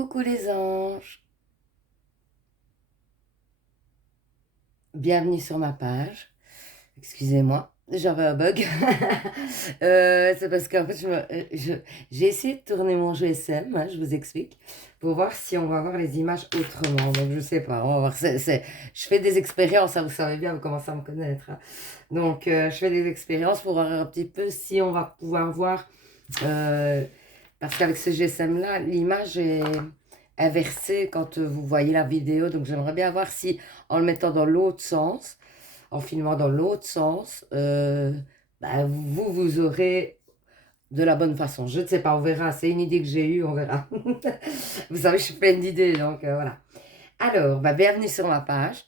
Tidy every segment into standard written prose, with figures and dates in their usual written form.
Coucou les anges, bienvenue sur ma page. Excusez-moi, j'avais un bug. C'est parce qu'en fait, j'ai essayé de tourner mon GSM, hein, je vous explique, pour voir si on va voir les images autrement. Donc, je sais pas, on va voir. Je fais des expériences, hein, vous savez bien, vous commencez à me connaître, hein. Donc, je fais des expériences pour voir un petit peu si on va pouvoir voir. euh, Parce qu'avec ce GSM-là, l'image est inversée quand vous voyez la vidéo. Donc, j'aimerais bien voir si, en le mettant dans l'autre sens, en filmant dans l'autre sens, bah, vous aurez de la bonne façon. Je ne sais pas, on verra. C'est une idée que j'ai eue, on verra. Vous savez, je suis pleine d'idées, donc voilà. Alors, bah, bienvenue sur ma page.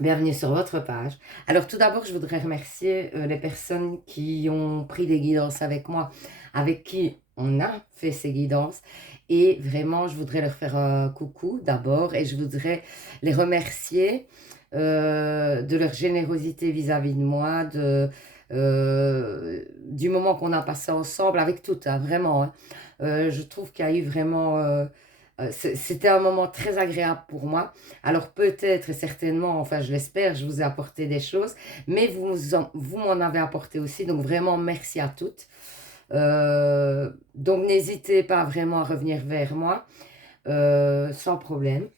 Bienvenue sur votre page. Alors tout d'abord, je voudrais remercier les personnes qui ont pris des guidances avec moi, avec qui on a fait ces guidances. Et vraiment, je voudrais leur faire un coucou d'abord et je voudrais les remercier de leur générosité vis-à-vis de moi, du moment qu'on a passé ensemble avec toutes, hein, vraiment, hein. Je trouve qu'il y a eu vraiment... c'était un moment très agréable pour moi. Alors peut-être et certainement, enfin je l'espère, je vous ai apporté des choses, mais vous m'en avez apporté aussi, donc vraiment merci à toutes. Donc n'hésitez pas vraiment à revenir vers moi, sans problème.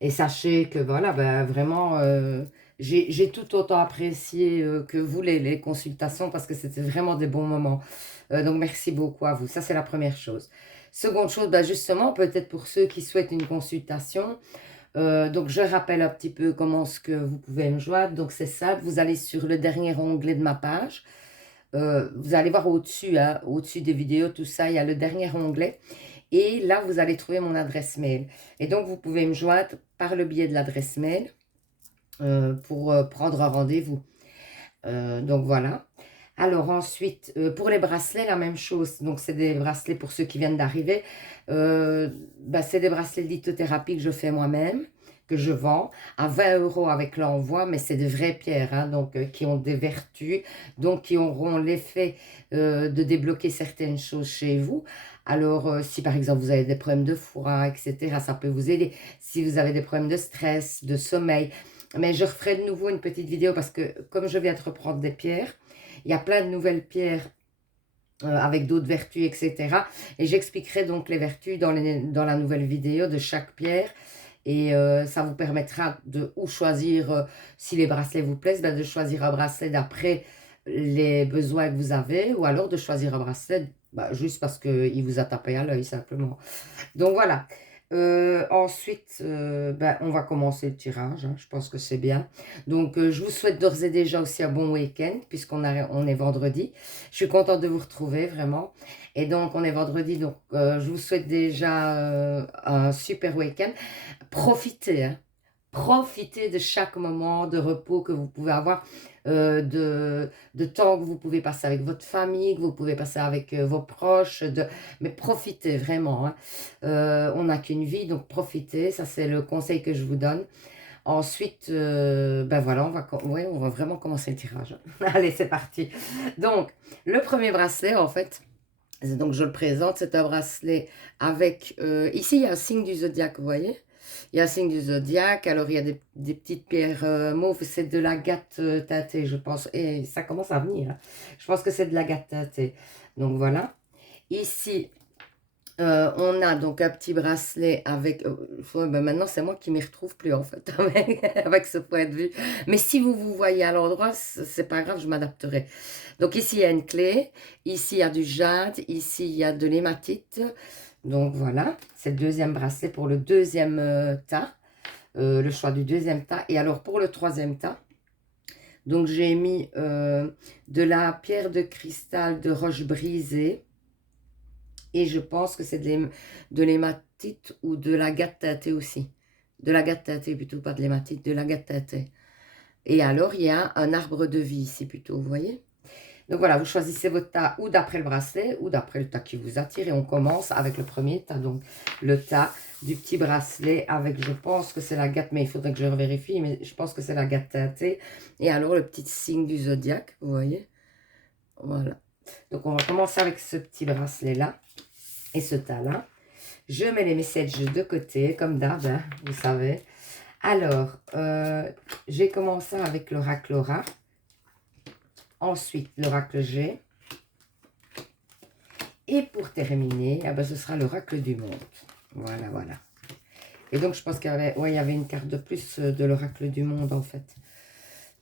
Et sachez que voilà, ben, vraiment, j'ai tout autant apprécié que vous les consultations parce que c'était vraiment des bons moments. Donc merci beaucoup à vous. Ça, c'est la première chose. Seconde chose, ben, justement, peut-être pour ceux qui souhaitent une consultation, donc, je rappelle un petit peu comment ce que vous pouvez me joindre. Donc, c'est simple, vous allez sur le dernier onglet de ma page. Vous allez voir au-dessus, hein, au-dessus des vidéos, tout ça, il y a le dernier onglet. Et là, vous allez trouver mon adresse mail. Et donc, vous pouvez me joindre par le biais de l'adresse mail pour prendre un rendez-vous. Donc, voilà. Alors ensuite, pour les bracelets, la même chose. Donc, c'est des bracelets pour ceux qui viennent d'arriver. Bah, c'est des bracelets de lithothérapie que je fais moi-même, que je vends à 20 € avec l'envoi, mais c'est de vraies pierres, hein, donc, qui ont des vertus, donc qui auront l'effet de débloquer certaines choses chez vous. Alors, si par exemple vous avez des problèmes de foie, etc., ça peut vous aider. Si vous avez des problèmes de stress, de sommeil, mais je referai de nouveau une petite vidéo parce que comme je viens de reprendre des pierres, il y a plein de nouvelles pierres avec d'autres vertus, etc. Et j'expliquerai donc les vertus dans la nouvelle vidéo de chaque pierre. Et ça vous permettra de ou choisir, si les bracelets vous plaisent, ben de choisir un bracelet d'après les besoins que vous avez, ou alors de choisir un bracelet juste parce qu'il vous a tapé à l'œil simplement. Donc voilà. Ensuite, ben, on va commencer le tirage, hein, je pense que c'est bien. Donc, je vous souhaite d'ores et déjà aussi un bon week-end, on est vendredi. Je suis contente de vous retrouver, vraiment. Et donc, on est vendredi, donc je vous souhaite déjà un super week-end. Profitez, hein. Profitez de chaque moment de repos que vous pouvez avoir, de temps que vous pouvez passer avec votre famille, que vous pouvez passer avec vos proches, mais profitez vraiment, hein. On n'a qu'une vie, donc profitez, ça c'est le conseil que je vous donne. Ensuite, ben voilà, ouais, on va vraiment commencer le tirage. Allez, c'est parti. Donc, le premier bracelet, en fait, donc je le présente, c'est un bracelet avec, ici il y a un signe du zodiaque, vous voyez? Il y a un signe du zodiaque, alors il y a des petites pierres mauves, c'est de l'agate teintée, je pense, et ça commence à venir, hein. Je pense que c'est de l'agate teintée. Donc voilà. Ici, on a donc un petit bracelet avec... ben maintenant, c'est moi qui m'y retrouve plus, en fait, avec ce point de vue. Mais si vous vous voyez à l'endroit, c'est pas grave, je m'adapterai. Donc ici, il y a une clé. Ici, il y a du jade. Ici, il y a de l'hématite. Donc voilà, c'est le deuxième bracelet pour le deuxième tas. Le choix du deuxième tas. Et alors, pour le troisième tas, donc j'ai mis de la pierre de cristal de roche brisée. Et je pense que c'est de l'hématite ou de l'agate teintée aussi. De l'agate teintée plutôt, pas de l'hématite, de l'agate teintée. Et alors, il y a un arbre de vie ici plutôt, vous voyez? Donc voilà, vous choisissez votre tas ou d'après le bracelet ou d'après le tas qui vous attire. Et on commence avec le premier tas, donc le tas du petit bracelet avec, je pense que c'est l'agate, mais il faudrait que je vérifie, mais je pense que c'est l'agate teintée. Et alors, le petit signe du zodiaque, vous voyez? Voilà. Donc, on va commencer avec ce petit bracelet-là et ce tas-là. Je mets les messages de côté, comme d'hab, hein, vous savez. Alors, j'ai commencé avec l'oracle Aura. Ensuite, l'oracle G. Et pour terminer, ah ben, ce sera l'oracle du monde. Voilà, voilà. Et donc, je pense qu'il y avait, ouais, il y avait une carte de plus de l'oracle du monde, en fait.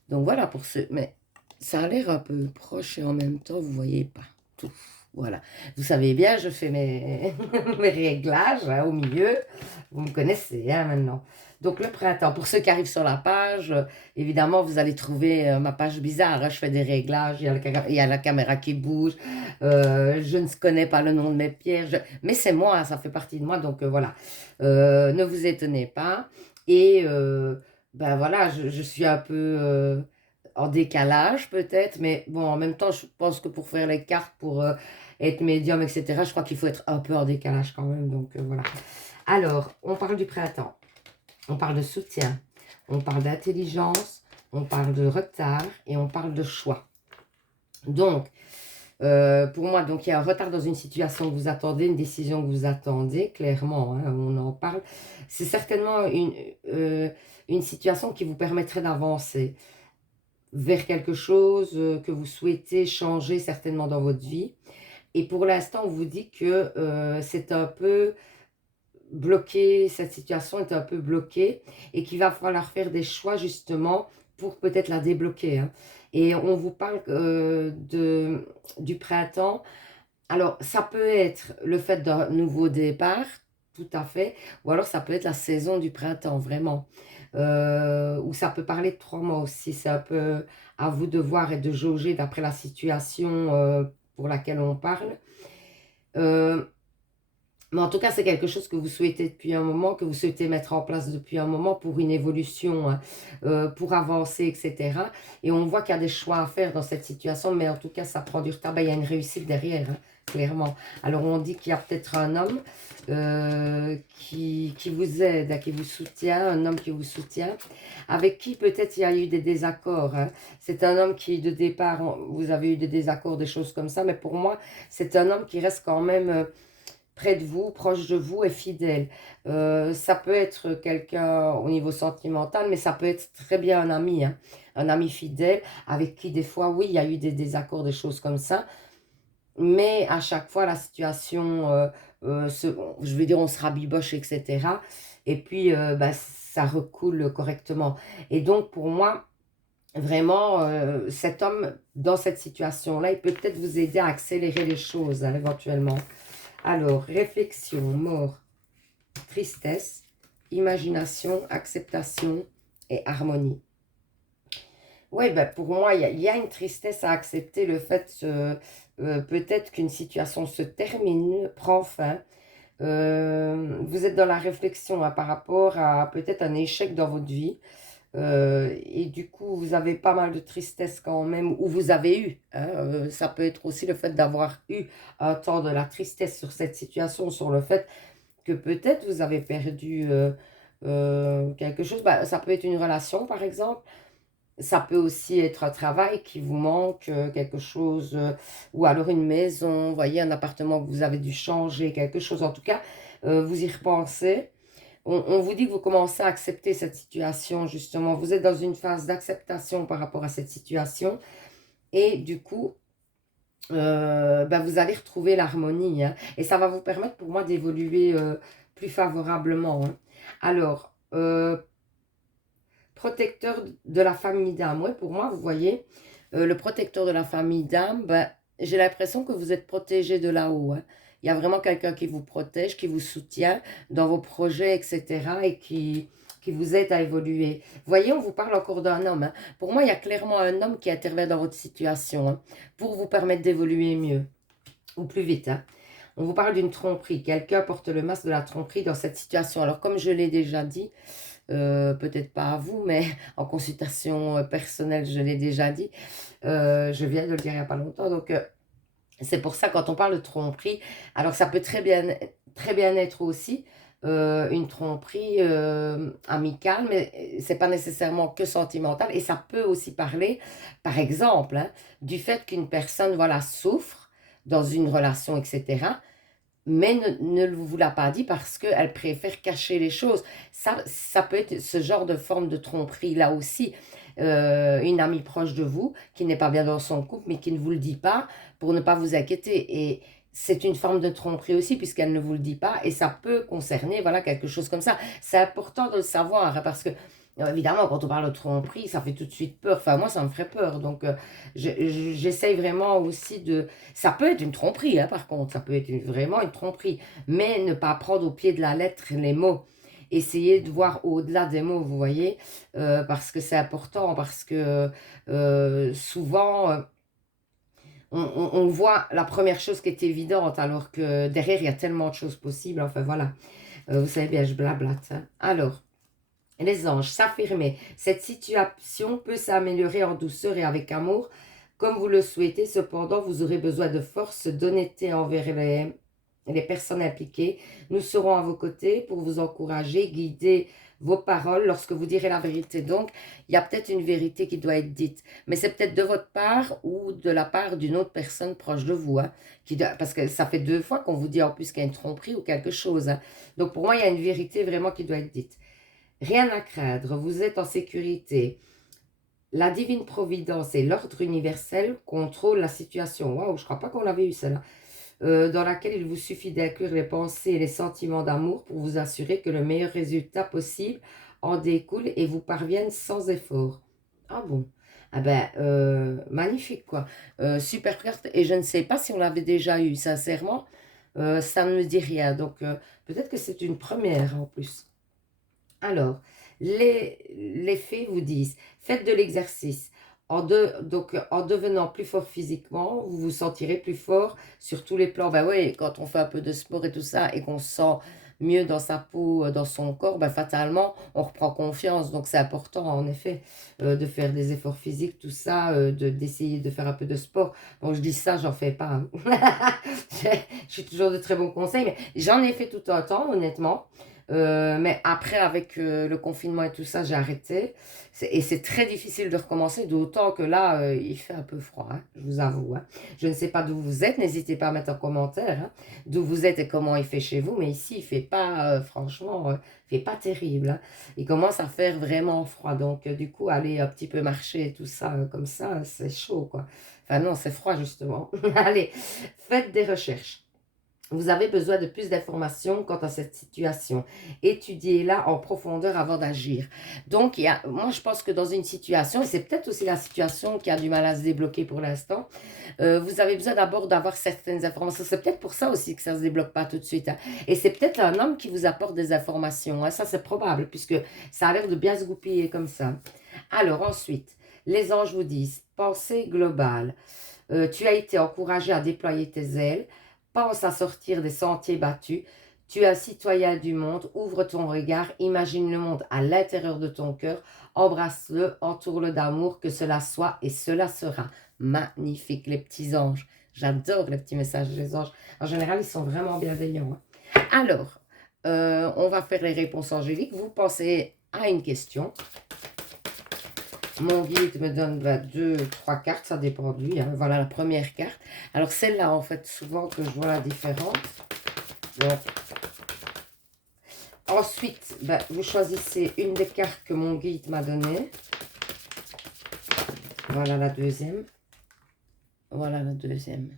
Donc, voilà pour ce... Mais ça a l'air un peu proche et en même temps, vous voyez pas tout. Voilà. Vous savez bien, je fais mes, mes réglages hein, au milieu. Vous me connaissez hein, maintenant. Donc, le printemps. Pour ceux qui arrivent sur la page, évidemment, vous allez trouver ma page bizarre. Hein. Je fais des réglages, il y a la caméra qui bouge. Je ne connais pas le nom de mes pierres. Mais c'est moi, ça fait partie de moi. Donc, voilà. Ne vous étonnez pas. Et, ben voilà, je suis un peu en décalage peut-être. Mais bon, en même temps, je pense que pour faire les cartes, pour être médium, etc., je crois qu'il faut être un peu en décalage quand même. Donc, voilà. Alors, on parle du printemps. On parle de soutien, on parle d'intelligence, on parle de retard et on parle de choix. Donc, pour moi, donc, il y a un retard dans une situation que vous attendez, une décision que vous attendez, clairement, hein, on en parle. C'est certainement une situation qui vous permettrait d'avancer vers quelque chose que vous souhaitez changer certainement dans votre vie. Et pour l'instant, on vous dit que c'est un peu bloqué, cette situation est un peu bloquée et qu'il va falloir faire des choix justement pour peut-être la débloquer. Hein. Et on vous parle du printemps. Alors, ça peut être le fait d'un nouveau départ, tout à fait, ou alors ça peut être la saison du printemps, vraiment. Ou ça peut parler de 3 mois aussi. C'est un peu à vous de voir et de jauger d'après la situation pour laquelle on parle. Mais en tout cas, c'est quelque chose que vous souhaitez depuis un moment, que vous souhaitez mettre en place depuis un moment pour une évolution, hein, pour avancer, etc. Et on voit qu'il y a des choix à faire dans cette situation, mais en tout cas, ça prend du retard. Ben, il y a une réussite derrière, hein, clairement. Alors, on dit qu'il y a peut-être un homme qui vous aide, hein, qui vous soutient, un homme qui vous soutient, avec qui peut-être il y a eu des désaccords. Hein. C'est un homme qui, de départ, vous avez eu des désaccords, des choses comme ça, mais pour moi, c'est un homme qui reste quand même près de vous, proche de vous et fidèle. Ça peut être quelqu'un au niveau sentimental, mais ça peut être très bien un ami, hein, un ami fidèle avec qui des fois, oui, il y a eu des désaccords, des choses comme ça, mais à chaque fois, la situation, je veux dire, on se rabiboche, etc. Et puis, bah, ça recoule correctement. Et donc, pour moi, vraiment, cet homme, dans cette situation-là, il peut peut-être vous aider à accélérer les choses, hein, éventuellement. Alors, réflexion, mort, tristesse, imagination, acceptation et harmonie. Oui, ben pour moi, il y a une tristesse à accepter, le fait peut-être qu'une situation se termine, prend fin. Vous êtes dans la réflexion hein, par rapport à peut-être un échec dans votre vie. Et du coup, vous avez pas mal de tristesse quand même, ou vous avez eu. Hein, ça peut être aussi le fait d'avoir eu un temps de la tristesse sur cette situation, sur le fait que peut-être vous avez perdu quelque chose. Bah, ça peut être une relation, par exemple. Ça peut aussi être un travail qui vous manque, quelque chose, ou alors une maison, vous voyez, un appartement que vous avez dû changer, quelque chose. En tout cas, vous y repensez. On vous dit que vous commencez à accepter cette situation, justement. Vous êtes dans une phase d'acceptation par rapport à cette situation. Et du coup, ben, vous allez retrouver l'harmonie. Hein, et ça va vous permettre, pour moi, d'évoluer plus favorablement. Hein. Alors, protecteur de la famille d'âme. Ouais, pour moi, vous voyez, le protecteur de la famille d'âme, ben, j'ai l'impression que vous êtes protégé de là-haut. Hein. Il y a vraiment quelqu'un qui vous protège, qui vous soutient dans vos projets, etc. et qui vous aide à évoluer. Vous voyez, on vous parle encore d'un homme. Hein. Pour moi, il y a clairement un homme qui intervient dans votre situation hein, pour vous permettre d'évoluer mieux ou plus vite. Hein. On vous parle d'une tromperie. Quelqu'un porte le masque de la tromperie dans cette situation. Alors, comme je l'ai déjà dit, peut-être pas à vous, mais en consultation personnelle, je l'ai déjà dit. Je viens de le dire il n'y a pas longtemps. Donc, c'est pour ça, quand on parle de tromperie, alors ça peut très bien être aussi une tromperie amicale, mais c'est pas nécessairement que sentimentale. Et ça peut aussi parler, par exemple, hein, du fait qu'une personne, voilà, souffre dans une relation, etc., mais ne vous l'a pas dit parce qu'elle préfère cacher les choses. Ça peut être ce genre de forme de tromperie là aussi. Une amie proche de vous qui n'est pas bien dans son couple mais qui ne vous le dit pas pour ne pas vous inquiéter. Et c'est une forme de tromperie aussi puisqu'elle ne vous le dit pas et ça peut concerner voilà, quelque chose comme ça. C'est important de le savoir hein, parce que évidemment, quand on parle de tromperie, ça fait tout de suite peur. Enfin, moi, ça me ferait peur. Donc, j'essaye vraiment aussi de... Ça peut être une tromperie, hein, par contre. Ça peut être vraiment une tromperie. Mais ne pas prendre au pied de la lettre les mots. Essayez de voir au-delà des mots, vous voyez. Parce que c'est important. Parce que souvent... on voit la première chose qui est évidente, alors que derrière, il y a tellement de choses possibles. Enfin, voilà. Vous savez bien, je blablate. Hein. Alors... Les anges, s'affirmer. Cette situation peut s'améliorer en douceur et avec amour, comme vous le souhaitez. Cependant, vous aurez besoin de force, d'honnêteté envers les personnes impliquées. Nous serons à vos côtés pour vous encourager, guider vos paroles lorsque vous direz la vérité. Donc, il y a peut-être une vérité qui doit être dite. Mais c'est peut-être de votre part ou de la part d'une autre personne proche de vous. Hein, parce que ça fait 2 fois qu'on vous dit en plus qu'il y a une tromperie ou quelque chose. Hein. Donc, pour moi, il y a une vérité vraiment qui doit être dite. Rien à craindre, vous êtes en sécurité. La divine providence et l'ordre universel contrôlent la situation. Waouh, je ne crois pas qu'on l'avait eu celle-là. Dans laquelle il vous suffit d'inclure les pensées et les sentiments d'amour pour vous assurer que le meilleur résultat possible en découle et vous parvienne sans effort. Ah bon? Ah ben, magnifique quoi. Super carte. Et je ne sais pas si on l'avait déjà eu, sincèrement. Ça ne me dit rien. Donc, peut-être que c'est une première en plus. Alors, les fées vous disent, faites de l'exercice. Donc, en devenant plus fort physiquement, vous vous sentirez plus fort sur tous les plans. Ben oui, quand on fait un peu de sport et tout ça, et qu'on se sent mieux dans sa peau, dans son corps, ben fatalement, on reprend confiance. Donc, c'est important, en effet, de faire des efforts physiques, tout ça, d'essayer de faire un peu de sport. Bon, je dis ça, j'en fais pas. Hein. Je suis toujours de très bons conseils, mais j'en ai fait tout un temps, honnêtement. Mais après, avec le confinement et tout ça, j'ai arrêté. Et c'est très difficile de recommencer, d'autant que là, il fait un peu froid, hein, je vous avoue. Hein. Je ne sais pas d'où vous êtes, n'hésitez pas à mettre en commentaire hein, d'où vous êtes et comment il fait chez vous. Mais ici, il ne fait pas, franchement, il fait pas terrible. Hein. Il commence à faire vraiment froid. Donc, du coup, aller un petit peu marcher et tout ça, comme ça, c'est chaud, quoi. Enfin non, c'est froid, justement. Allez, faites des recherches. Vous avez besoin de plus d'informations quant à cette situation. Étudiez-la en profondeur avant d'agir. Donc, moi, je pense que dans une situation, et c'est peut-être aussi la situation qui a du mal à se débloquer pour l'instant, vous avez besoin d'abord d'avoir certaines informations. C'est peut-être pour ça aussi que ça ne se débloque pas tout de suite. Hein. Et c'est peut-être un homme qui vous apporte des informations. Hein. Ça, c'est probable, puisque ça a l'air de bien se goupiller comme ça. Alors, ensuite, les anges vous disent, pensée globale. Tu as été encouragé à déployer tes ailes. Pense à sortir des sentiers battus. Tu es un citoyen du monde. Ouvre ton regard. Imagine le monde à l'intérieur de ton cœur. Embrasse-le. Entoure-le d'amour. Que cela soit et cela sera. Magnifique, les petits anges. J'adore les petits messages des anges. En général, ils sont vraiment bienveillants. Hein. Alors, on va faire les réponses angéliques. Vous pensez à une question. Mon guide me donne 2, 3 cartes, ça dépend de lui. Hein. Voilà la première carte. Alors celle-là, en fait, souvent que je vois la différence. Donc, ensuite, vous choisissez une des cartes que mon guide m'a donnée. Voilà la deuxième. Voilà la deuxième.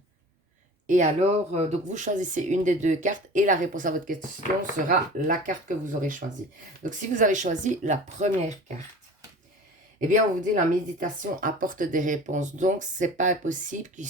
Et alors, donc vous choisissez une des 2 cartes et la réponse à votre question sera la carte que vous aurez choisie. Donc si vous avez choisi la première carte, eh bien, on vous dit la méditation apporte des réponses. Donc, c'est pas impossible qu'il...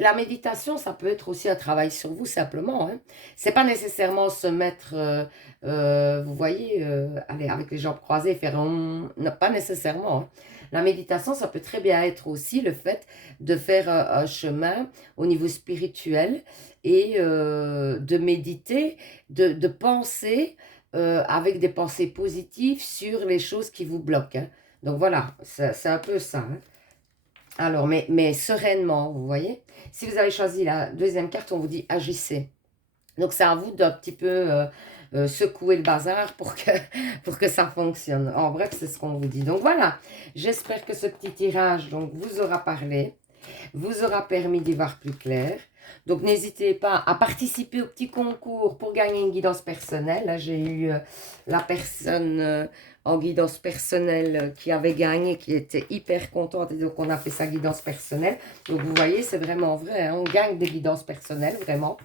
la méditation, ça peut être aussi un travail sur vous, simplement. Hein. C'est pas nécessairement se mettre, vous voyez, aller avec les jambes croisées, faire un... Non, pas nécessairement. Hein. La méditation, ça peut très bien être aussi le fait de faire un chemin au niveau spirituel et de méditer, de penser avec des pensées positives sur les choses qui vous bloquent. Hein. Donc voilà, c'est un peu ça. Hein. Alors, mais sereinement, vous voyez. Si vous avez choisi la deuxième carte, on vous dit agissez. Donc c'est à vous d'un petit peu secouer le bazar pour que ça fonctionne. En bref, c'est ce qu'on vous dit. Donc voilà, j'espère que ce petit tirage donc, vous aura parlé. vous aura permis d'y voir plus clair. Donc, n'hésitez pas à participer au petit concours pour gagner une guidance personnelle. Là, j'ai eu la personne en guidance personnelle qui avait gagné, qui était hyper contente. Et donc, on a fait sa guidance personnelle. Donc, vous voyez, c'est vraiment vrai. Hein, on gagne des guidances personnelles, vraiment.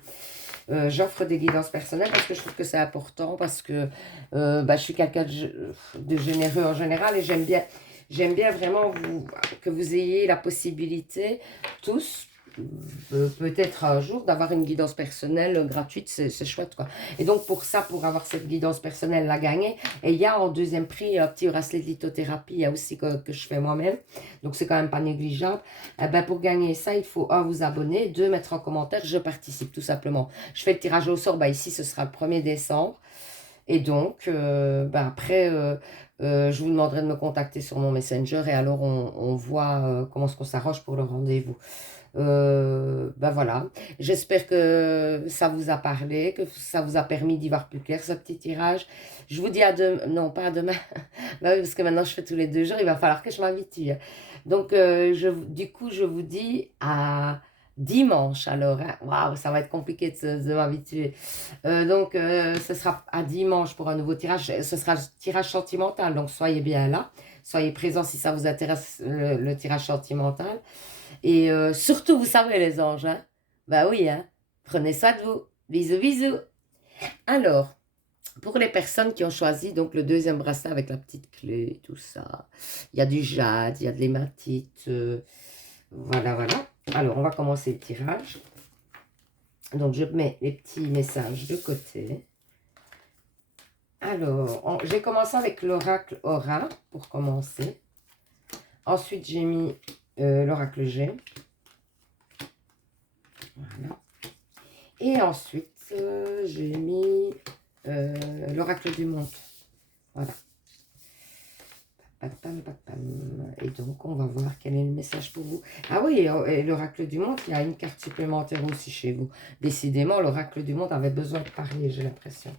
J'offre des guidances personnelles parce que je trouve que c'est important, parce que je suis quelqu'un de généreux en général et j'aime bien vraiment que vous ayez la possibilité, tous, peut-être un jour, d'avoir une guidance personnelle gratuite, c'est chouette, quoi. Et donc, pour ça, pour avoir cette guidance personnelle, la gagner, et il y a en deuxième prix un petit bracelet de lithothérapie, il y a aussi que je fais moi-même, donc c'est quand même pas négligeable. Eh ben, pour gagner ça, il faut, un, vous abonner, deux, mettre en commentaire, je participe, tout simplement. Je fais le tirage au sort, ici, ce sera le 1er décembre, et donc, après... je vous demanderai de me contacter sur mon Messenger et alors on voit comment est-ce qu'on s'arrange pour le rendez-vous. Voilà, j'espère que ça vous a parlé, que ça vous a permis d'y voir plus clair, ce petit tirage. Je vous dis à demain, non pas à demain, oui, parce que maintenant je fais tous les 2 jours, il va falloir que je m'habitue. Donc, du coup, je vous dis à dimanche alors. Hein. Waouh, ça va être compliqué de m'habituer. Donc, ce sera à dimanche pour un nouveau tirage. Ce sera le tirage sentimental, donc soyez bien là. Soyez présents si ça vous intéresse, le tirage sentimental. Et surtout, vous savez les anges, hein? Bah oui, hein? Prenez soin de vous. Bisous, bisous. Alors, pour les personnes qui ont choisi donc le deuxième bracelet avec la petite clé, tout ça, il y a du jade, il y a de l'hématite, voilà, voilà. Alors, on va commencer le tirage. Donc, je mets les petits messages de côté. Alors, j'ai commencé avec l'oracle Aura, pour commencer. Ensuite, j'ai mis l'oracle G. Voilà. Et ensuite, j'ai mis l'oracle du monde. Voilà. Et donc, on va voir quel est le message pour vous. Ah oui, et l'oracle du monde, il y a une carte supplémentaire aussi chez vous. Décidément, l'oracle du monde avait besoin de parler, j'ai l'impression.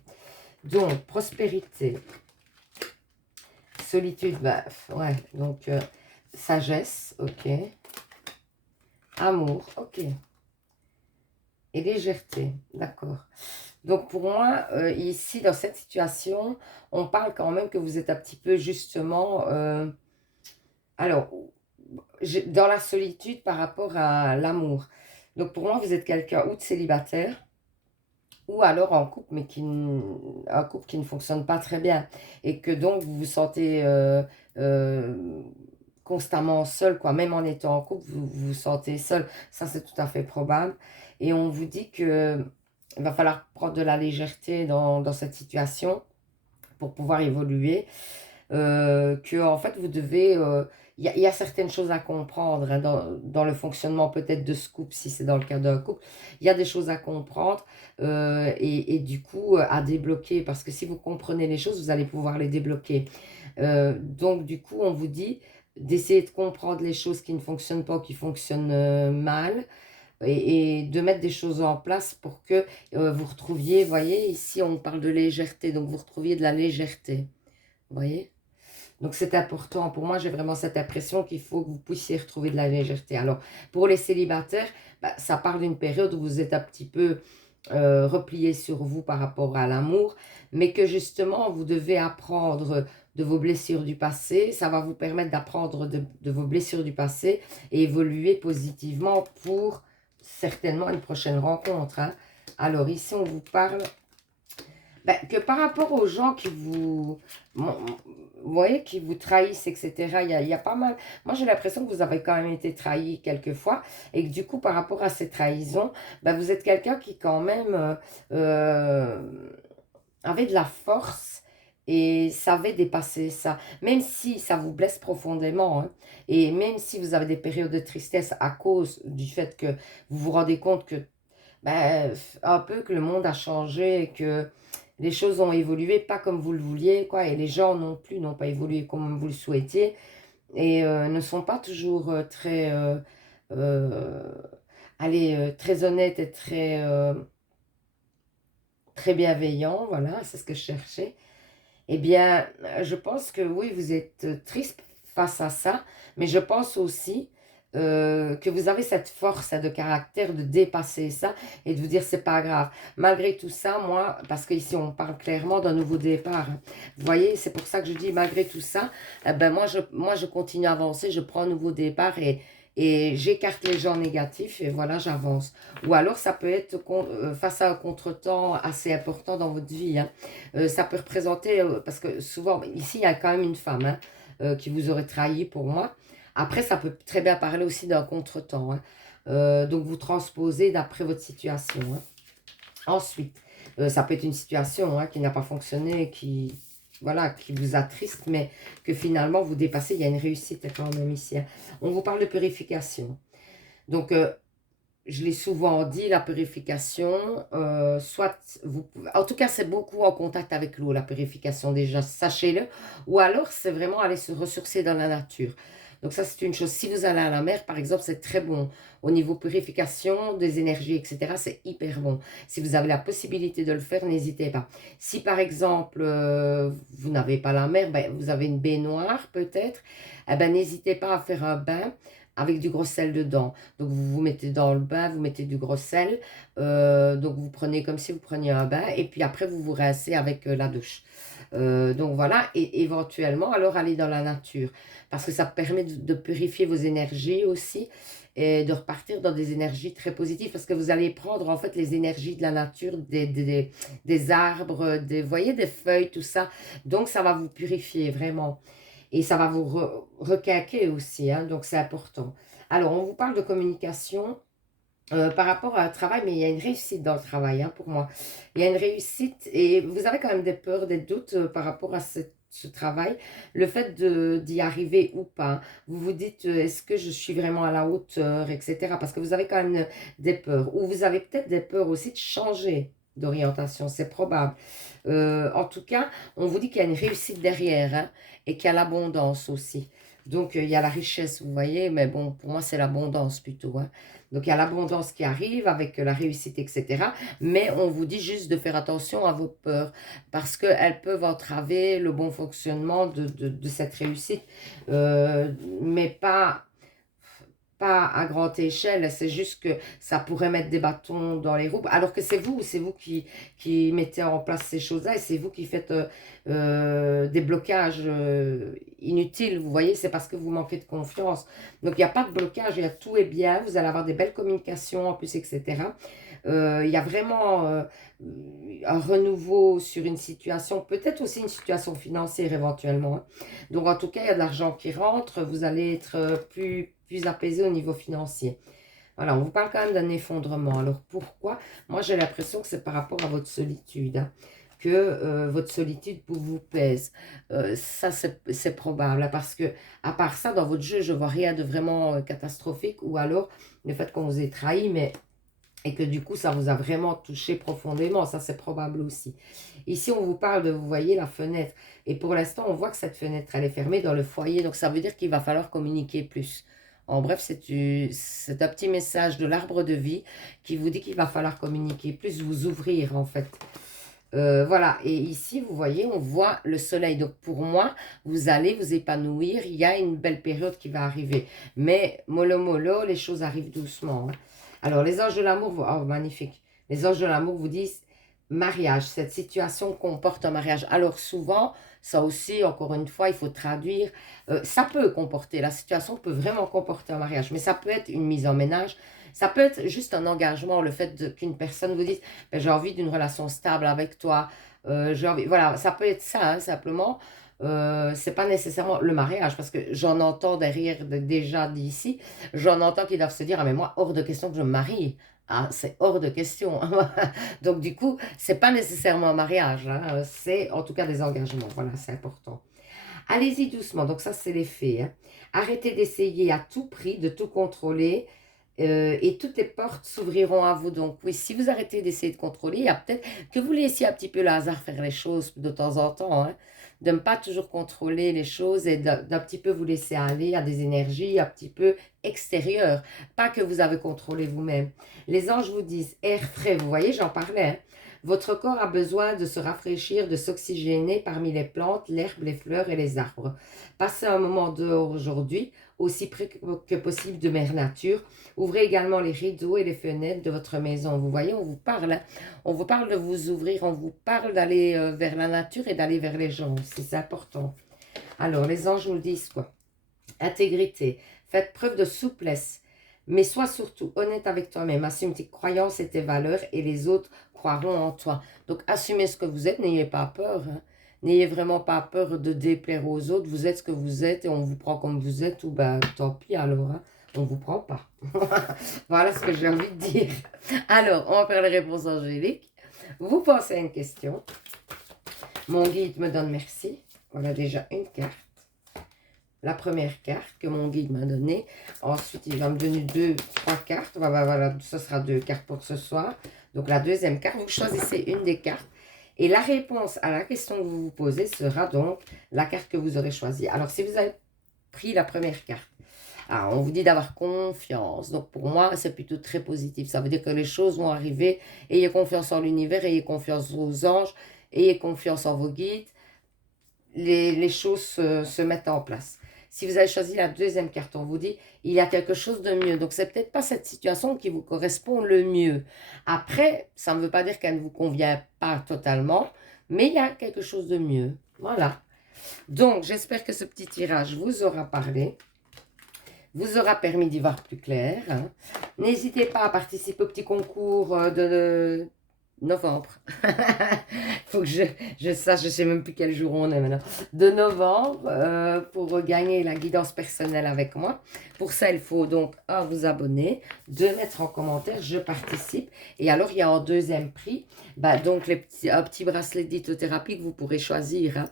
Donc, prospérité. Solitude, ouais. Donc, sagesse, ok. Amour, ok. Et légèreté, d'accord. Donc, pour moi, ici, dans cette situation, on parle quand même que vous êtes un petit peu, justement, alors, dans la solitude par rapport à l'amour. Donc, pour moi, vous êtes quelqu'un ou de célibataire, ou alors en couple, mais un couple qui ne fonctionne pas très bien. Et que donc, vous vous sentez constamment seul, quoi. Même en étant en couple, vous vous sentez seul. Ça, c'est tout à fait probable. Et on vous dit que il va falloir prendre de la légèreté dans cette situation pour pouvoir évoluer. Que en fait, vous devez... Il y a certaines choses à comprendre hein, dans le fonctionnement peut-être de ce couple, si c'est dans le cas d'un couple. Il y a des choses à comprendre et du coup à débloquer. Parce que si vous comprenez les choses, vous allez pouvoir les débloquer. Donc du coup, on vous dit d'essayer de comprendre les choses qui ne fonctionnent pas ou qui fonctionnent mal. Et de mettre des choses en place pour que vous retrouviez, vous voyez, ici on parle de légèreté, donc vous retrouviez de la légèreté, vous voyez. Donc c'est important, pour moi j'ai vraiment cette impression qu'il faut que vous puissiez retrouver de la légèreté. Alors pour les célibataires, ça parle d'une période où vous êtes un petit peu replié sur vous par rapport à l'amour, mais que justement vous devez apprendre de vos blessures du passé, ça va vous permettre d'apprendre de vos blessures du passé et évoluer positivement pour certainement une prochaine rencontre. Hein. Alors ici on vous parle que par rapport aux gens qui vous voyez, qui vous trahissent, etc., il y a pas mal... Moi, j'ai l'impression que vous avez quand même été trahi quelquefois et que du coup, par rapport à ces trahisons, vous êtes quelqu'un qui quand même avait de la force et savait dépasser ça. Même si ça vous blesse profondément hein, et même si vous avez des périodes de tristesse à cause du fait que vous vous rendez compte que un peu que le monde a changé et que les choses ont évolué pas comme vous le vouliez, quoi, et les gens non plus n'ont pas évolué comme vous le souhaitiez, et ne sont pas toujours très, très honnêtes et très bienveillants, voilà, c'est ce que je cherchais. Eh bien, je pense que oui, vous êtes triste face à ça, mais je pense aussi que vous avez cette force de caractère de dépasser ça et de vous dire c'est pas grave. Malgré tout ça, moi, parce qu'ici on parle clairement d'un nouveau départ, hein. Vous voyez, c'est pour ça que je dis malgré tout ça, ben moi je continue à avancer, je prends un nouveau départ et j'écarte les gens négatifs et voilà, j'avance. Ou alors ça peut être face à un contretemps assez important dans votre vie, hein. Ça peut représenter, parce que souvent, ici il y a quand même une femme, hein, qui vous aurait trahi pour moi. Après, ça peut très bien parler aussi d'un contretemps, hein. Donc, vous transposez d'après votre situation, hein. Ensuite, ça peut être une situation, hein, qui n'a pas fonctionné, voilà, qui vous attriste, mais que finalement vous dépassez. Il y a une réussite quand même ici, hein. On vous parle de purification. Donc, je l'ai souvent dit, la purification, soit vous pouvez, en tout cas, c'est beaucoup en contact avec l'eau, la purification déjà, sachez-le. Ou alors, c'est vraiment aller se ressourcer dans la nature. Donc ça, c'est une chose. Si vous allez à la mer, par exemple, c'est très bon. Au niveau purification des énergies, etc., c'est hyper bon. Si vous avez la possibilité de le faire, n'hésitez pas. Si, par exemple, vous n'avez pas la mer, ben, vous avez une baignoire, peut-être, eh ben, n'hésitez pas à faire un bain avec du gros sel dedans. Donc, vous vous mettez dans le bain, vous mettez du gros sel. Donc, vous prenez comme si vous preniez un bain. Et puis après, vous vous rincez avec la douche. Donc, voilà. Et éventuellement, alors, aller dans la nature. Parce que ça permet de purifier vos énergies aussi. Et de repartir dans des énergies très positives. Parce que vous allez prendre, en fait, les énergies de la nature, des arbres, vous voyez, des feuilles, tout ça. Donc, ça va vous purifier, vraiment. Et ça va vous requinquer aussi, hein, donc c'est important. Alors, on vous parle de communication par rapport à un travail, mais il y a une réussite dans le travail, hein, pour moi. Il y a une réussite et vous avez quand même des peurs, des doutes par rapport à ce travail. Le fait d'y arriver ou pas. Vous vous dites, est-ce que je suis vraiment à la hauteur, etc. Parce que vous avez quand même des peurs. Ou vous avez peut-être des peurs aussi de changer d'orientation, c'est probable. En tout cas, on vous dit qu'il y a une réussite derrière, hein, et qu'il y a l'abondance aussi. Donc, il y a la richesse, vous voyez, mais bon, pour moi, c'est l'abondance plutôt, hein. Donc, il y a l'abondance qui arrive avec la réussite, etc. Mais on vous dit juste de faire attention à vos peurs parce qu'elles peuvent entraver le bon fonctionnement de cette réussite, mais pas à grande échelle, c'est juste que ça pourrait mettre des bâtons dans les roues, alors que c'est vous qui mettez en place ces choses-là et c'est vous qui faites des blocages inutiles, vous voyez, c'est parce que vous manquez de confiance. Donc il n'y a pas de blocage, tout est bien, vous allez avoir des belles communications en plus, etc. Il y a vraiment un renouveau sur une situation, peut-être aussi une situation financière éventuellement, hein. Donc en tout cas, il y a de l'argent qui rentre, vous allez être plus apaisé au niveau financier. Voilà, on vous parle quand même d'un effondrement. Alors pourquoi? Moi, j'ai l'impression que c'est par rapport à votre solitude, hein, que votre solitude vous pèse. Ça, c'est probable, hein, parce que à part ça, dans votre jeu, je vois rien de vraiment catastrophique, ou alors le fait qu'on vous ait trahi, mais et que du coup, ça vous a vraiment touché profondément. Ça, c'est probable aussi. Ici, on vous parle de, vous voyez, la fenêtre. Et pour l'instant, on voit que cette fenêtre, elle est fermée dans le foyer. Donc, ça veut dire qu'il va falloir communiquer plus. En bref, c'est un petit message de l'arbre de vie qui vous dit qu'il va falloir communiquer plus, vous ouvrir, en fait. Voilà, et ici, vous voyez, on voit le soleil. Donc, pour moi, vous allez vous épanouir. Il y a une belle période qui va arriver. Mais, mollo mollo, les choses arrivent doucement, hein. Alors, les anges de l'amour, oh, magnifique. Les anges de l'amour vous disent mariage. Cette situation comporte un mariage. Alors, souvent, ça aussi, encore une fois, il faut traduire. Ça peut comporter, la situation peut vraiment comporter un mariage, mais ça peut être une mise en ménage. Ça peut être juste un engagement, le fait qu'une personne vous dise ben, j'ai envie d'une relation stable avec toi. J'ai envie, voilà, ça peut être ça, hein, simplement. C'est pas nécessairement le mariage, parce que j'en entends derrière déjà d'ici, j'en entends qui doivent se dire, ah mais moi, hors de question que je me marie. Ah, c'est hors de question. Donc du coup, c'est pas nécessairement un mariage, hein, c'est en tout cas des engagements, voilà, c'est important. Allez-y doucement, donc ça c'est les faits, hein. Arrêtez d'essayer à tout prix de tout contrôler, et toutes les portes s'ouvriront à vous. Donc oui, si vous arrêtez d'essayer de contrôler, il y a peut-être que vous laissiez un petit peu le hasard faire les choses de temps en temps, hein, de ne pas toujours contrôler les choses et d'un petit peu vous laisser aller à des énergies un petit peu extérieures, pas que vous avez contrôlé vous-même. Les anges vous disent air frais, vous voyez, j'en parlais, hein. Votre corps a besoin de se rafraîchir, de s'oxygéner parmi les plantes, l'herbe, les fleurs et les arbres. Passez un moment dehors aujourd'hui, aussi près que possible de mère nature. Ouvrez également les rideaux et les fenêtres de votre maison. Vous voyez, on vous parle, hein. On vous parle de vous ouvrir, on vous parle d'aller vers la nature et d'aller vers les gens aussi, c'est important. Alors, les anges nous disent quoi? Intégrité, faites preuve de souplesse, mais sois surtout honnête avec toi-même. Assume tes croyances et tes valeurs et les autres croiront en toi. Donc, assumez ce que vous êtes, n'ayez pas peur, hein. N'ayez vraiment pas peur de déplaire aux autres. Vous êtes ce que vous êtes et on vous prend comme vous êtes ou ben tant pis alors, hein. On ne vous prend pas. Voilà ce que j'ai envie de dire. Alors, on va faire les réponses angéliques. Vous pensez à une question. Mon guide me donne merci. Voilà déjà une carte. La première carte que mon guide m'a donnée. Ensuite, il va me donner 3 cartes. Voilà, ce sera 2 cartes pour ce soir. Donc, la deuxième carte, vous choisissez une des cartes. Et la réponse à la question que vous vous posez sera donc la carte que vous aurez choisie. Alors, si vous avez pris la première carte, alors, on vous dit d'avoir confiance. Donc, pour moi, c'est plutôt très positif. Ça veut dire que les choses vont arriver. Ayez confiance en l'univers, ayez confiance aux anges, ayez confiance en vos guides. Les choses se mettent en place. Si vous avez choisi la deuxième carte, on vous dit, il y a quelque chose de mieux. Donc, c'est peut-être pas cette situation qui vous correspond le mieux. Après, ça ne veut pas dire qu'elle ne vous convient pas totalement, mais il y a quelque chose de mieux. Voilà. Donc, j'espère que ce petit tirage vous aura parlé, vous aura permis d'y voir plus clair, hein. N'hésitez pas à participer au petit concours de novembre. Faut que je sache, je sais même plus quel jour on est maintenant. De novembre, pour gagner la guidance personnelle avec moi. Pour ça, il faut donc, vous abonner, 2, mettre en commentaire, je participe. Et alors, il y a en deuxième prix, donc un petit bracelet de lithothérapie que vous pourrez choisir, hein,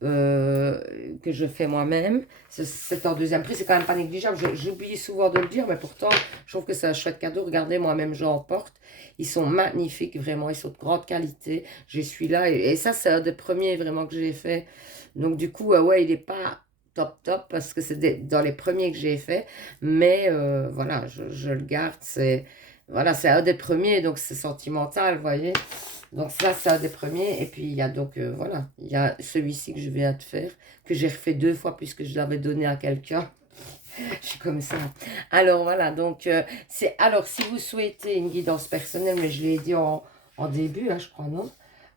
que je fais moi-même. C'est en deuxième prix, c'est quand même pas négligeable. J'oublie souvent de le dire, mais pourtant, je trouve que c'est un chouette cadeau. Regardez, moi-même, j'en porte. Ils sont magnifiques, vraiment. Ils sont de grande qualité. Je suis là. Et ça, c'est un des premiers vraiment que j'ai fait. Donc, du coup, ouais, il n'est pas top parce que c'est dans les premiers que j'ai fait. Mais voilà, je le garde. Voilà, c'est un des premiers, donc c'est sentimental, vous voyez. Donc ça, c'est un des premiers. Et puis, il y a donc, voilà, il y a celui-ci que je viens de faire, que j'ai refait 2 fois puisque je l'avais donné à quelqu'un. Je suis comme ça. Alors, voilà, donc, alors, si vous souhaitez une guidance personnelle, mais je l'ai dit en début, hein, je crois, non?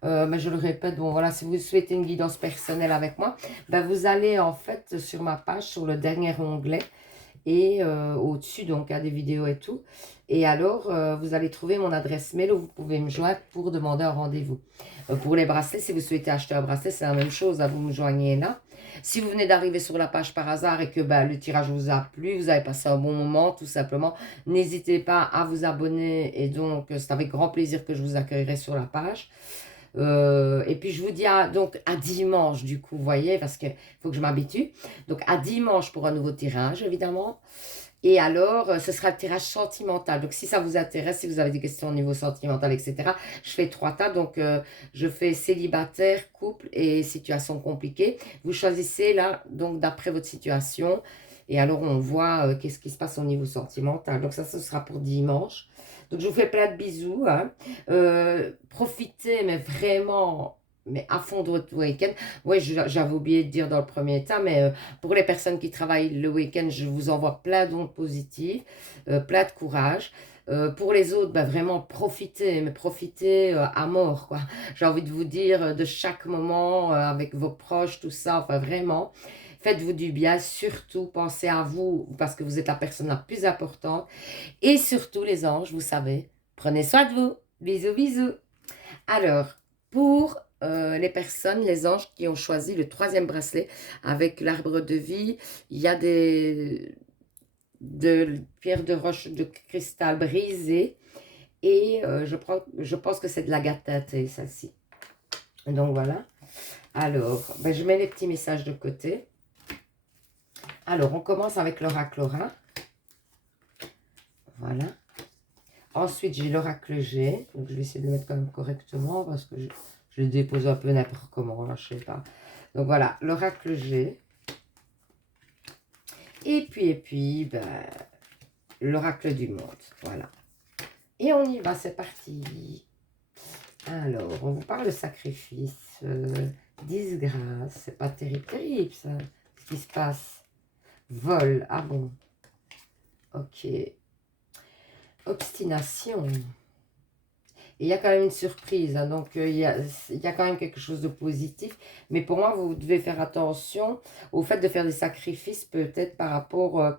Mais je le répète, bon, voilà, si vous souhaitez une guidance personnelle avec moi, vous allez, en fait, sur ma page, sur le dernier onglet, et au-dessus, donc, il y a des vidéos et tout. Et alors, vous allez trouver mon adresse mail où vous pouvez me joindre pour demander un rendez-vous. Pour les bracelets, si vous souhaitez acheter un bracelet, c'est la même chose, vous me joignez là. Si vous venez d'arriver sur la page par hasard et que le tirage vous a plu, vous avez passé un bon moment, tout simplement, n'hésitez pas à vous abonner. Et donc, c'est avec grand plaisir que je vous accueillerai sur la page. Et puis je vous dis donc à dimanche du coup, vous voyez, parce qu'il faut que je m'habitue. Donc à dimanche pour un nouveau tirage, évidemment. Et alors, ce sera le tirage sentimental. Donc si ça vous intéresse, si vous avez des questions au niveau sentimental, etc., je fais 3 tas. Donc je fais célibataire, couple et situation compliquée. Vous choisissez là, donc d'après votre situation. Et alors on voit qu'est-ce qui se passe au niveau sentimental. Donc ça, ce sera pour dimanche. Donc, je vous fais plein de bisous, hein. Profitez, mais vraiment, mais à fond de votre week-end. Oui, j'avais oublié de dire dans le premier temps, mais pour les personnes qui travaillent le week-end, je vous envoie plein d'ondes positives, plein de courage. Pour les autres, vraiment profitez, mais profitez à mort, quoi. J'ai envie de vous dire de chaque moment avec vos proches, tout ça, enfin vraiment. Faites-vous du bien, surtout pensez à vous parce que vous êtes la personne la plus importante. Et surtout les anges, vous savez, prenez soin de vous. Bisous, bisous. Alors, pour les personnes, les anges qui ont choisi le 3e bracelet avec l'arbre de vie, il y a de pierres de roche de cristal brisées et je pense que c'est de l'agate teintée, celle-ci. Donc voilà. Alors, je mets les petits messages de côté. Alors, on commence avec l'oracle Aura. Voilà. Ensuite, j'ai l'oracle G. Donc, je vais essayer de le mettre quand même correctement parce que je le dépose un peu n'importe comment, là, je sais pas. Donc, voilà, l'oracle G. Et puis, l'oracle du monde. Voilà. Et on y va, c'est parti. Alors, on vous parle de sacrifice, disgrâce, c'est pas terrible, terrible ça, ce qui se passe. Vol, ah bon, ok. Obstination. Et il y a quand même une surprise, hein, donc il y a quand même quelque chose de positif. Mais pour moi, vous devez faire attention au fait de faire des sacrifices, peut-être par rapport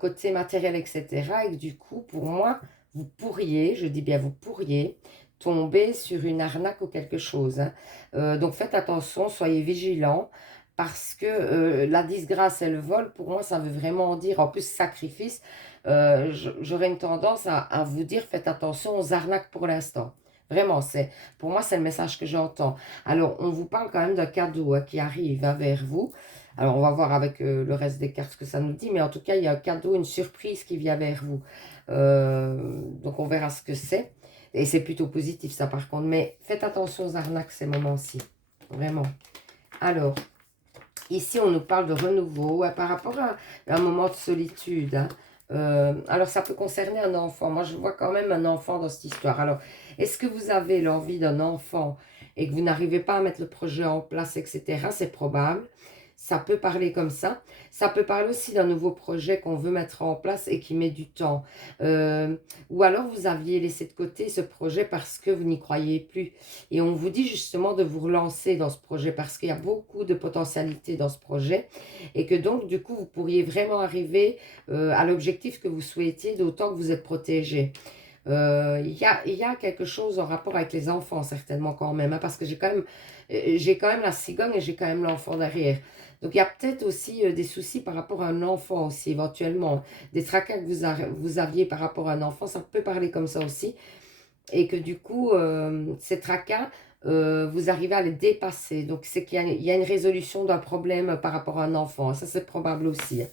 côté matériel, etc. Et que du coup, pour moi, vous pourriez, je dis bien vous pourriez, tomber sur une arnaque ou quelque chose, hein. Donc faites attention, soyez vigilants, parce que la disgrâce et le vol, pour moi, ça veut vraiment dire, en plus sacrifice, j'aurais une tendance à vous dire, faites attention aux arnaques pour l'instant. Vraiment, pour moi, c'est le message que j'entends. Alors, on vous parle quand même d'un cadeau, hein, qui arrive, hein, vers vous. Alors, on va voir avec le reste des cartes ce que ça nous dit, mais en tout cas, il y a un cadeau, une surprise qui vient vers vous. Donc, on verra ce que c'est. Et c'est plutôt positif, ça, par contre. Mais faites attention aux arnaques ces moments-ci. Vraiment. Alors, ici, on nous parle de renouveau, ouais, par rapport à un moment de solitude, hein. Alors, ça peut concerner un enfant. Moi, je vois quand même un enfant dans cette histoire. Alors, est-ce que vous avez l'envie d'un enfant et que vous n'arrivez pas à mettre le projet en place, etc. C'est probable. Ça peut parler comme ça. Ça peut parler aussi d'un nouveau projet qu'on veut mettre en place et qui met du temps. Ou alors, vous aviez laissé de côté ce projet parce que vous n'y croyez plus. Et on vous dit justement de vous relancer dans ce projet parce qu'il y a beaucoup de potentialités dans ce projet. Et que donc, du coup, vous pourriez vraiment arriver à l'objectif que vous souhaitiez, d'autant que vous êtes protégé. Il y a quelque chose en rapport avec les enfants, certainement quand même, hein, parce que j'ai quand même la cigogne et j'ai quand même l'enfant derrière. Donc il y a peut-être aussi des soucis par rapport à un enfant aussi, éventuellement. Des tracas que vous aviez par rapport à un enfant, ça peut parler comme ça aussi. Et que du coup, ces tracas, vous arrivez à les dépasser. Donc c'est il y a une résolution d'un problème par rapport à un enfant. Ça, c'est probable aussi, hein.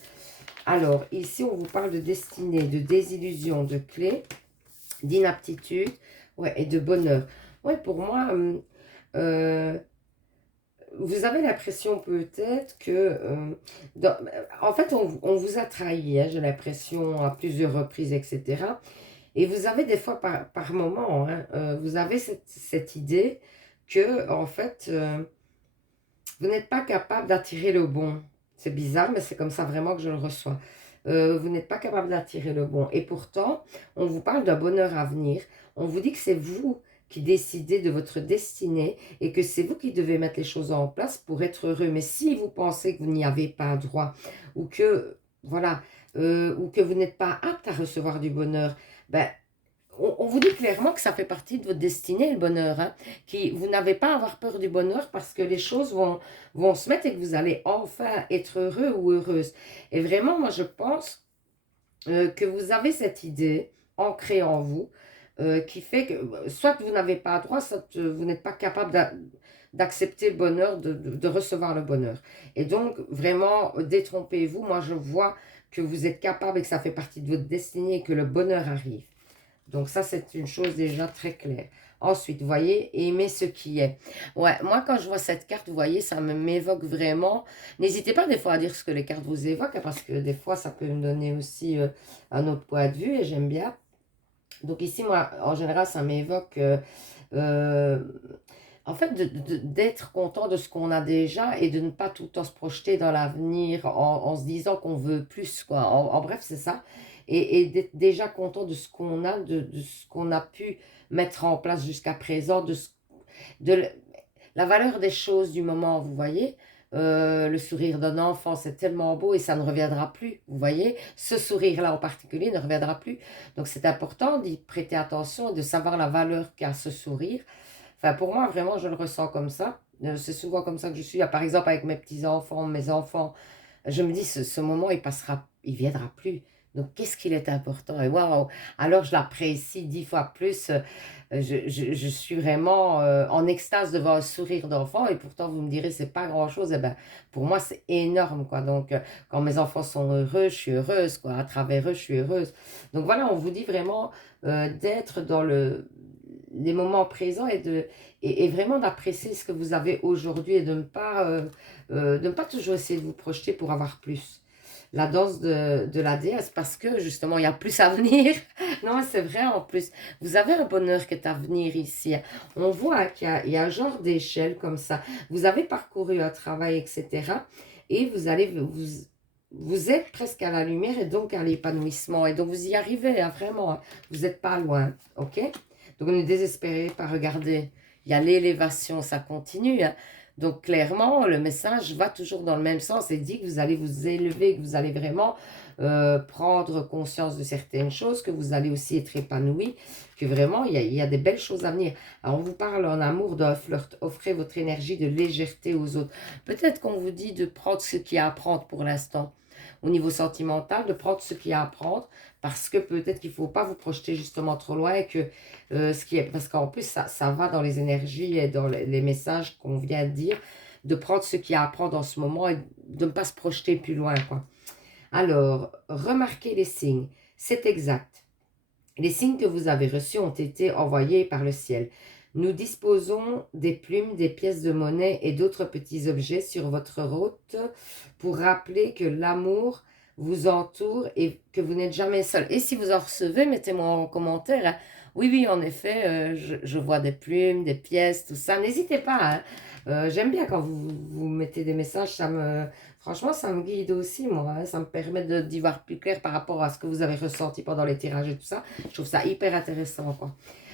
Alors, ici, on vous parle de destinée, de désillusion, de clé, d'inaptitude, ouais, et de bonheur. Ouais, pour moi, euh, vous avez l'impression peut-être que... en fait, on vous a trahi, hein, j'ai l'impression, à plusieurs reprises, etc. Et vous avez des fois, par moment, hein, vous avez cette idée que, en fait, vous n'êtes pas capable d'attirer le bon. C'est bizarre, mais c'est comme ça vraiment que je le reçois. Vous n'êtes pas capable d'attirer le bon. Et pourtant, on vous parle d'un bonheur à venir. On vous dit que c'est vous qui décidez de votre destinée et que c'est vous qui devez mettre les choses en place pour être heureux. Mais si vous pensez que vous n'y avez pas droit ou que, voilà, ou que vous n'êtes pas apte à recevoir du bonheur, ben, on vous dit clairement que ça fait partie de votre destinée, le bonheur, hein, vous n'avez pas à avoir peur du bonheur parce que les choses vont se mettre et que vous allez enfin être heureux ou heureuse. Et vraiment, moi, je pense que vous avez cette idée ancrée en vous qui fait que soit vous n'avez pas droit, soit vous n'êtes pas capable d'accepter le bonheur, de recevoir le bonheur. Et donc, vraiment, détrompez-vous. Moi, je vois que vous êtes capable et que ça fait partie de votre destinée et que le bonheur arrive. Donc ça, c'est une chose déjà très claire. Ensuite, vous voyez, aimer ce qui est. Ouais, moi, quand je vois cette carte, vous voyez, ça m'évoque vraiment. N'hésitez pas des fois à dire ce que les cartes vous évoquent, hein, parce que des fois, ça peut me donner aussi un autre point de vue, et j'aime bien. Donc ici, moi, en général, ça m'évoque, euh, en fait, d'être content de ce qu'on a déjà et de ne pas tout le temps se projeter dans l'avenir en se disant qu'on veut plus, quoi. En bref, c'est ça. Et d'être déjà content de ce qu'on a, de ce qu'on a pu mettre en place jusqu'à présent, de la valeur des choses du moment, vous voyez. Le sourire d'un enfant, c'est tellement beau et ça ne reviendra plus, vous voyez. Ce sourire-là en particulier ne reviendra plus. Donc c'est important d'y prêter attention et de savoir la valeur qu'a ce sourire. Enfin, pour moi, vraiment, je le ressens comme ça. C'est souvent comme ça que je suis. Par exemple, avec mes petits-enfants, mes enfants, je me dis, ce moment, il passera, il viendra plus. Donc, qu'est-ce qu'il est important? Et waouh! Alors, je l'apprécie 10 fois plus. Je suis vraiment en extase devant un sourire d'enfant. Et pourtant, vous me direz, c'est pas grand-chose. Eh ben, pour moi, c'est énorme, quoi. Donc, quand mes enfants sont heureux, je suis heureuse, quoi. À travers eux, je suis heureuse. Donc, voilà, on vous dit vraiment d'être dans les moments présents et vraiment d'apprécier ce que vous avez aujourd'hui et de ne pas toujours essayer de vous projeter pour avoir plus. la danse de la déesse parce que justement, il y a plus à venir. Non, c'est vrai en plus. Vous avez un bonheur qui est à venir ici. On voit il y a un genre d'échelle comme ça. Vous avez parcouru un travail, etc. Et vous êtes presque à la lumière et donc à l'épanouissement. Et donc, vous y arrivez, hein, vraiment. Hein. Vous n'êtes pas loin, ok? Donc, ne désespérez pas, regardez. Il y a l'élévation, ça continue. Hein. Donc, clairement, le message va toujours dans le même sens et dit que vous allez vous élever, que vous allez vraiment prendre conscience de certaines choses, que vous allez aussi être épanoui, que vraiment, il y a des belles choses à venir. Alors, on vous parle en amour d'un flirt. Offrez votre énergie de légèreté aux autres. Peut-être qu'on vous dit de prendre ce qu'il y a à prendre pour l'instant. Au niveau sentimental, de prendre ce qu'il y a à prendre, parce que peut-être qu'il ne faut pas vous projeter justement trop loin et que parce qu'en plus, ça va dans les énergies et dans les messages qu'on vient de dire, de prendre ce qu'il y a à prendre en ce moment et de ne pas se projeter plus loin, quoi. Alors, remarquez les signes. C'est exact. Les signes que vous avez reçus ont été envoyés par le ciel. Nous disposons des plumes, des pièces de monnaie et d'autres petits objets sur votre route pour rappeler que l'amour vous entoure et que vous n'êtes jamais seul. Et si vous en recevez, mettez-moi en commentaire. Hein. Oui, oui, en effet, je vois des plumes, des pièces, tout ça. N'hésitez pas. Hein. J'aime bien quand vous mettez des messages. Franchement, ça me guide aussi, moi. Hein. Ça me permet d'y voir plus clair par rapport à ce que vous avez ressenti pendant les tirages et tout ça. Je trouve ça hyper intéressant, quoi.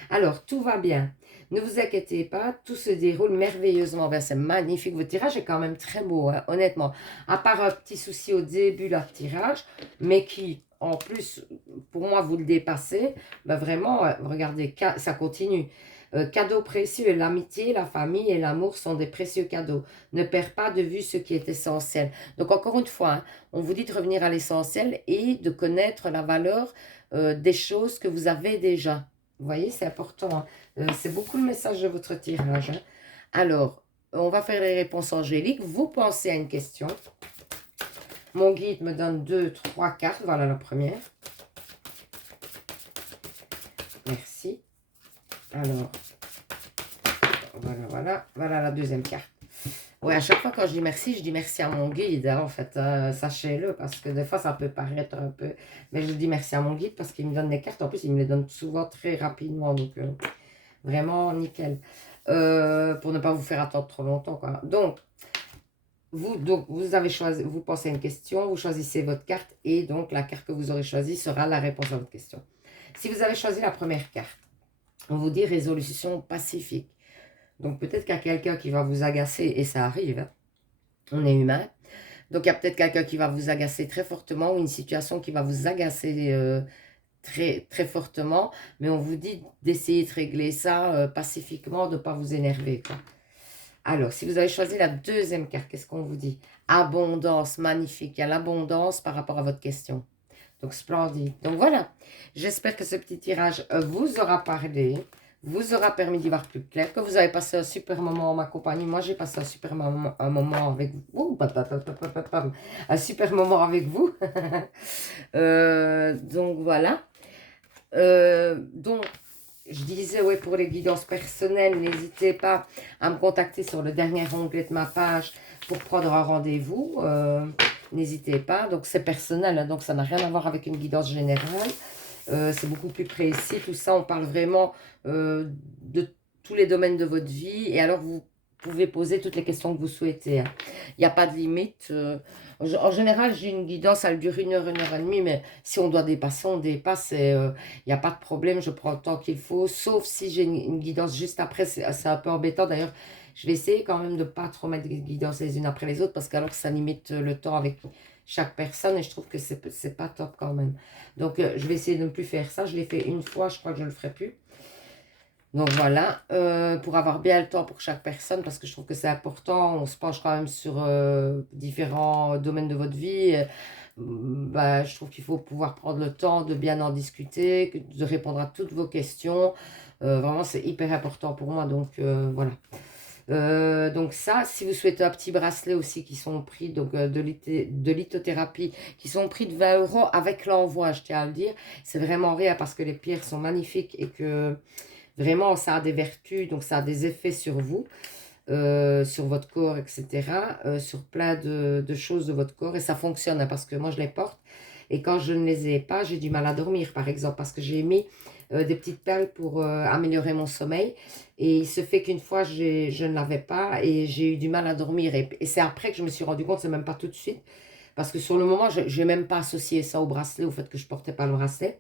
Alors, tout va bien. Ne vous inquiétez pas, tout se déroule merveilleusement. Ben, c'est magnifique. Votre tirage est quand même très beau, hein, honnêtement. À part un petit souci au début de leur tirage, mais qui, en plus, pour moi, vous le dépassez. Ben, vraiment, regardez, ça continue. Cadeaux précieux, l'amitié, la famille et l'amour sont des précieux cadeaux. Ne perds pas de vue ce qui est essentiel. Donc, encore une fois, hein, on vous dit de revenir à l'essentiel et de connaître la valeur des choses que vous avez déjà. Vous voyez, c'est important. Hein. C'est beaucoup le message de votre tirage. Hein. Alors, on va faire les réponses angéliques. Vous pensez à une question. Mon guide me donne 2, 3 cartes. Voilà la première. Merci. Alors, voilà la deuxième carte. Ouais, à chaque fois quand je dis merci à mon guide, hein, en fait, sachez-le, parce que des fois ça peut paraître un peu, mais je dis merci à mon guide parce qu'il me donne des cartes, en plus il me les donne souvent très rapidement, donc vraiment nickel, pour ne pas vous faire attendre trop longtemps, quoi. Donc, vous avez choisi, vous pensez à une question, vous choisissez votre carte, et donc la carte que vous aurez choisie sera la réponse à votre question. Si vous avez choisi la première carte, on vous dit résolution pacifique. Donc peut-être qu'il y a quelqu'un qui va vous agacer, et ça arrive, hein. On est humain. Donc il y a peut-être quelqu'un qui va vous agacer très fortement, ou une situation qui va vous agacer très, très fortement. Mais on vous dit d'essayer de régler ça pacifiquement, de ne pas vous énerver, quoi. Alors, si vous avez choisi la deuxième carte, qu'est-ce qu'on vous dit? Abondance, magnifique. Il y a l'abondance par rapport à votre question. Donc, splendide. Donc, voilà. J'espère que ce petit tirage vous aura parlé, vous aura permis d'y voir plus clair, que vous avez passé un super moment en ma compagnie. Moi, j'ai passé un super moment avec vous. Un super moment avec vous. Donc, voilà. Donc, je disais, ouais, pour les guidances personnelles, n'hésitez pas à me contacter sur le dernier onglet de ma page pour prendre un rendez-vous. N'hésitez pas. Donc, c'est personnel, hein, donc ça n'a rien à voir avec une guidance générale. C'est beaucoup plus précis. Tout ça, on parle vraiment de tous les domaines de votre vie. Et alors, vous pouvez poser toutes les questions que vous souhaitez. Hein. Il n'y a pas de limite. En général, j'ai une guidance, elle dure 1 heure, 1 heure et demie. Mais si on doit dépasser, on dépasse. Il n'y a pas de problème. Je prends le temps qu'il faut. Sauf si j'ai une guidance juste après. C'est un peu embêtant. D'ailleurs, je vais essayer quand même de ne pas trop mettre des guidances les unes après les autres. Parce qu'alors, ça limite le temps avec chaque personne. Et je trouve que c'est pas top quand même. Donc, je vais essayer de ne plus faire ça. Je l'ai fait une fois. Je crois que je ne le ferai plus. Donc voilà, pour avoir bien le temps pour chaque personne, parce que je trouve que c'est important, on se penche quand même sur différents domaines de votre vie. Bah, je trouve qu'il faut pouvoir prendre le temps de bien en discuter, de répondre à toutes vos questions. Vraiment, c'est hyper important pour moi, donc voilà. Donc ça, si vous souhaitez un petit bracelet aussi qui sont pris donc, de lithothérapie, qui sont pris de 20 € avec l'envoi, je tiens à le dire, c'est vraiment rien parce que les pierres sont magnifiques et que... Vraiment, ça a des vertus, donc ça a des effets sur vous. sur votre corps, etc., sur plein de choses de votre corps. Et ça fonctionne, hein, parce que moi, je les porte. Et quand je ne les ai pas, j'ai du mal à dormir, par exemple, parce que j'ai mis des petites perles pour améliorer mon sommeil. Et il se fait qu'une fois, je ne l'avais pas et j'ai eu du mal à dormir. Et c'est après que je me suis rendu compte, c'est même pas tout de suite, parce que sur le moment, je n'ai même pas associé ça au bracelet, au fait que je portais pas le bracelet.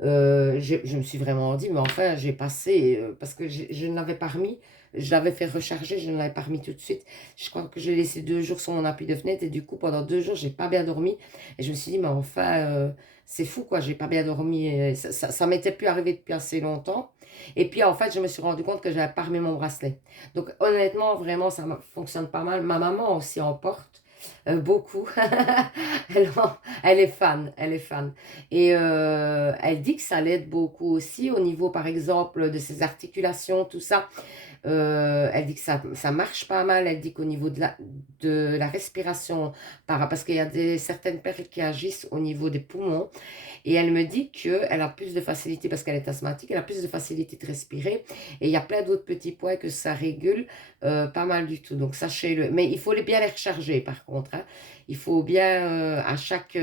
Je me suis vraiment dit, mais enfin, j'ai passé, parce que je ne l'avais pas remis, je l'avais fait recharger, je ne l'avais pas remis tout de suite. Je crois que j'ai laissé 2 jours sur mon appui de fenêtre et du coup, pendant 2 jours, j'ai pas bien dormi. Et je me suis dit, mais enfin, c'est fou quoi, j'ai pas bien dormi. Et ça m'était plus arrivé depuis assez longtemps. Et puis, en fait, je me suis rendu compte que j'avais pas remis mon bracelet. Donc, honnêtement, vraiment, fonctionne pas mal. Ma maman aussi en porte. Beaucoup. Elle, elle est fan, elle est fan. Et elle dit que ça l'aide beaucoup aussi au niveau, par exemple, de ses articulations, tout ça. Elle dit que ça marche pas mal. Elle dit qu'au niveau de la respiration, parce qu'il y a certaines perles qui agissent au niveau des poumons. Et elle me dit qu'elle a plus de facilité, parce qu'elle est asthmatique, elle a plus de facilité de respirer. Et il y a plein d'autres petits points que ça régule pas mal du tout. Donc sachez-le. Mais il faut bien les recharger par contre, hein. Il faut bien à chaque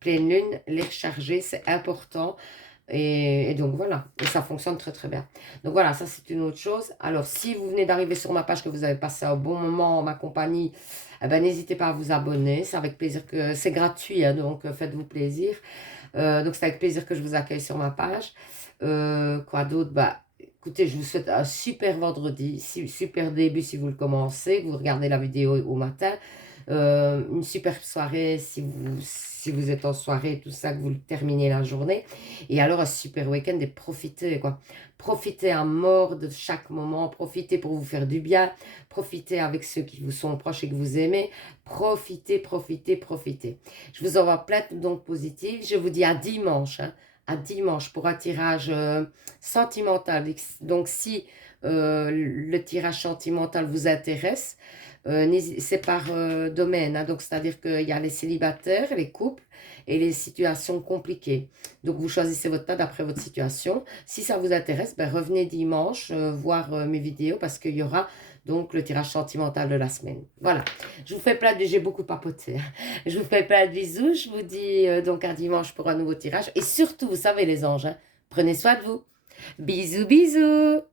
pleine lune les recharger, c'est important. Et donc voilà, et ça fonctionne très très bien. Donc voilà, ça c'est une autre chose. Alors si vous venez d'arriver sur ma page, que vous avez passé un bon moment en ma compagnie, eh ben, n'hésitez pas à vous abonner, c'est avec plaisir que c'est gratuit, hein, donc faites-vous plaisir. Donc c'est avec plaisir que je vous accueille sur ma page. Quoi d'autre? Bah écoutez, je vous souhaite un super vendredi, super début si vous le commencez, que vous regardez la vidéo au matin. Une super soirée si vous êtes en soirée, tout ça, que vous terminez la journée. Et alors un super week-end et profitez, quoi. Profitez à mort de chaque moment, profitez pour vous faire du bien, profitez avec ceux qui vous sont proches et que vous aimez. Profitez, profitez, profitez. Je vous envoie plein d'ondes positives. Je vous dis à dimanche, hein, à dimanche pour un tirage sentimental. Donc si le tirage sentimental vous intéresse, c'est par domaine, hein, donc c'est-à-dire qu'il y a les célibataires, les couples et les situations compliquées. Donc vous choisissez votre tas d'après votre situation. Si ça vous intéresse, ben, revenez dimanche voir mes vidéos, parce qu'il y aura donc le tirage sentimental de la semaine. Voilà, je vous fais plein de... J'ai beaucoup papoté, hein. Je vous fais plein de bisous. Je vous dis donc à dimanche pour un nouveau tirage. Et surtout, vous savez les anges, hein, prenez soin de vous. Bisous, bisous.